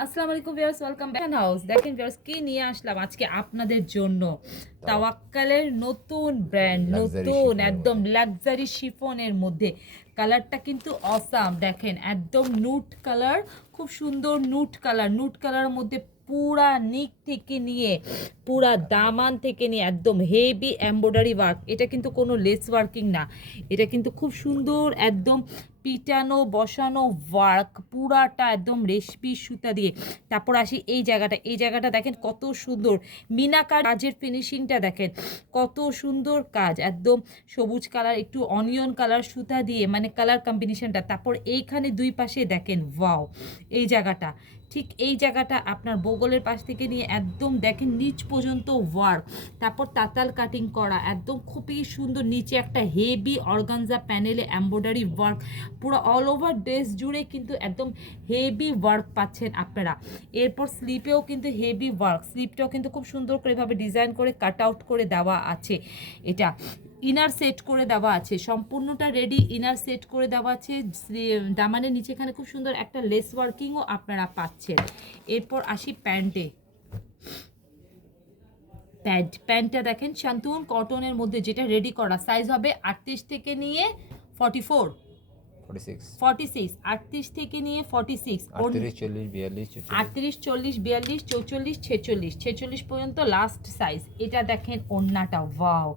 আসসালামু আলাইকুম viewers, welcome back house. দেখেন ভিউয়ার্স, কি নিয়ে আসলাম আজকে আপনাদের জন্য। তাওয়াক্কালের নতুন ব্র্যান্ড, লাক্সারি নতুন শিফনের একদম মধ্যে লাক্সারি শিফনের মধ্যে। কালারটা কিন্তু অসাম, দেখেন একদম নুট কালার, খুব সুন্দর নুট কালার। নুট কালারের মধ্যে পুরা নিক থেকে নিয়ে পুরা দামান থেকে নিয়ে একদম হেভি এমব্রয়ডারি ওয়ার্ক। এটা কিন্তু কোনো লেস ওয়ার্কিং না, এটা কিন্তু খুব সুন্দর একদম পিটানো বসানো ওয়ার্ক, পুরাটা একদম রেশমি সুতা দিয়ে। তারপর আসি এই জায়গাটা, এই জায়গাটা দেখেন কত সুন্দর মিনাকার কাজের ফিনিশিংটা দেখেন, কত সুন্দর কাজ, একদম সবুজ কালার একটু অনিয়ন কালার সুতা দিয়ে, মানে কালার কম্বিনেশনটা। তারপর এইখানে দুই পাশে দেখেন ওয়াও, এই জায়গাটা, ঠিক এই জায়গাটা আপনার বগলের পাশ থেকে নিয়ে একদম দেখেন নিচ পর্যন্ত ওয়ার্ক। তারপর তাতাল কাটিং করা, একদম খুবই সুন্দর। নিচে একটা হেভি অর্গানজা প্যানেলে এমব্রয়ডারি ওয়ার্ক, পুরো অল ওভার ড্রেস জুড়ে কিন্তু একদম হেভি ওয়ার্ক পাচ্ছেন আপনারা। এরপর স্লিপেও কিন্তু হেভি ওয়ার্ক, স্লিপটাও কিন্তু খুব সুন্দর করে এভাবে ডিজাইন করে কাট আউট করে দেওয়া আছে। এটা ইনার সেট করে দেওয়া আছে, সম্পূর্ণটা রেডি, ইনার সেট করে দেওয়া আছে। দামানের নিচে এখানে খুব সুন্দর একটা লেস ওয়ার্কিংও আপনারা পাচ্ছেন। এরপর আসি প্যান্টে। প্যান্টটা দেখেন শান্তন কটনের মধ্যে, যেটা রেডি করা, সাইজ হবে 38 থেকে নিয়ে 44, 46 46, 38 থেকে নিয়ে 46, 38 40 42 38, 40, 42, 44, 46, 46 পর্যন্ত লাস্ট সাইজ। এটা দেখেন ওড়নাটা, ওয়াও,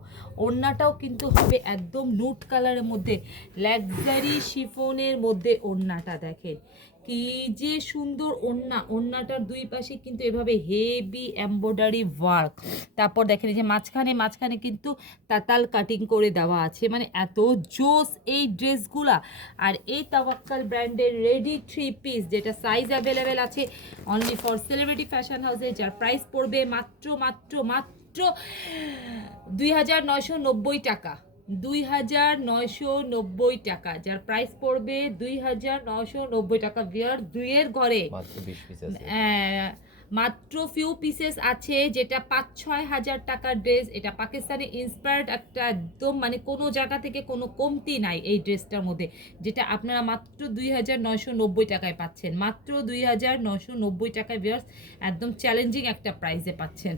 ওড়নাটাও কিন্তু হবে একদম নুট কালারের মধ্যে, লাক্সারি শিফনের মধ্যে। ওড়নাটা দেখেন কি যে সুন্দর ওড়না, ওড়নাটার দুই পাশে কিন্তু এভাবে হেভি এমব্রয়ডারি ওয়ার্ক। তারপর দেখেন এই যে মাঝখানে কিন্তু তাতাল কাটিং করে দেওয়া আছে, মানে এত জোস এই ড্রেসগুলা। আর এই তাওয়াক্কাল ব্র্যান্ডের রেডি 3 পিস, যেটা সাইজ অ্যাভেলেবেল আছে অনলি ফর সেলিব্রিটি ফ্যাশন হাউসে, যার প্রাইস পড়বে মাত্র মাত্র মাত্র 2990 টাকা। 2990 টাকা, যার প্রাইস পড়বে 2990 টাকা। বিয়ার দুইয়ের ঘরে মাত্র 20 পিস আছে। মাত্র ফিউ পিসেস আছে, যেটা 5-6 হাজার টাকার ড্রেস। এটা পাকিস্তানি ইন্সপায়ার্ড একটা, একদম মানে কোনো জায়গা থেকে কোনো কমতি নাই এই ড্রেসটার মধ্যে, যেটা আপনারা মাত্র 2990 টাকায় পাচ্ছেন। মাত্র 2990 টাকায় ভিউয়ার্স, একদম চ্যালেঞ্জিং একটা প্রাইসে পাচ্ছেন।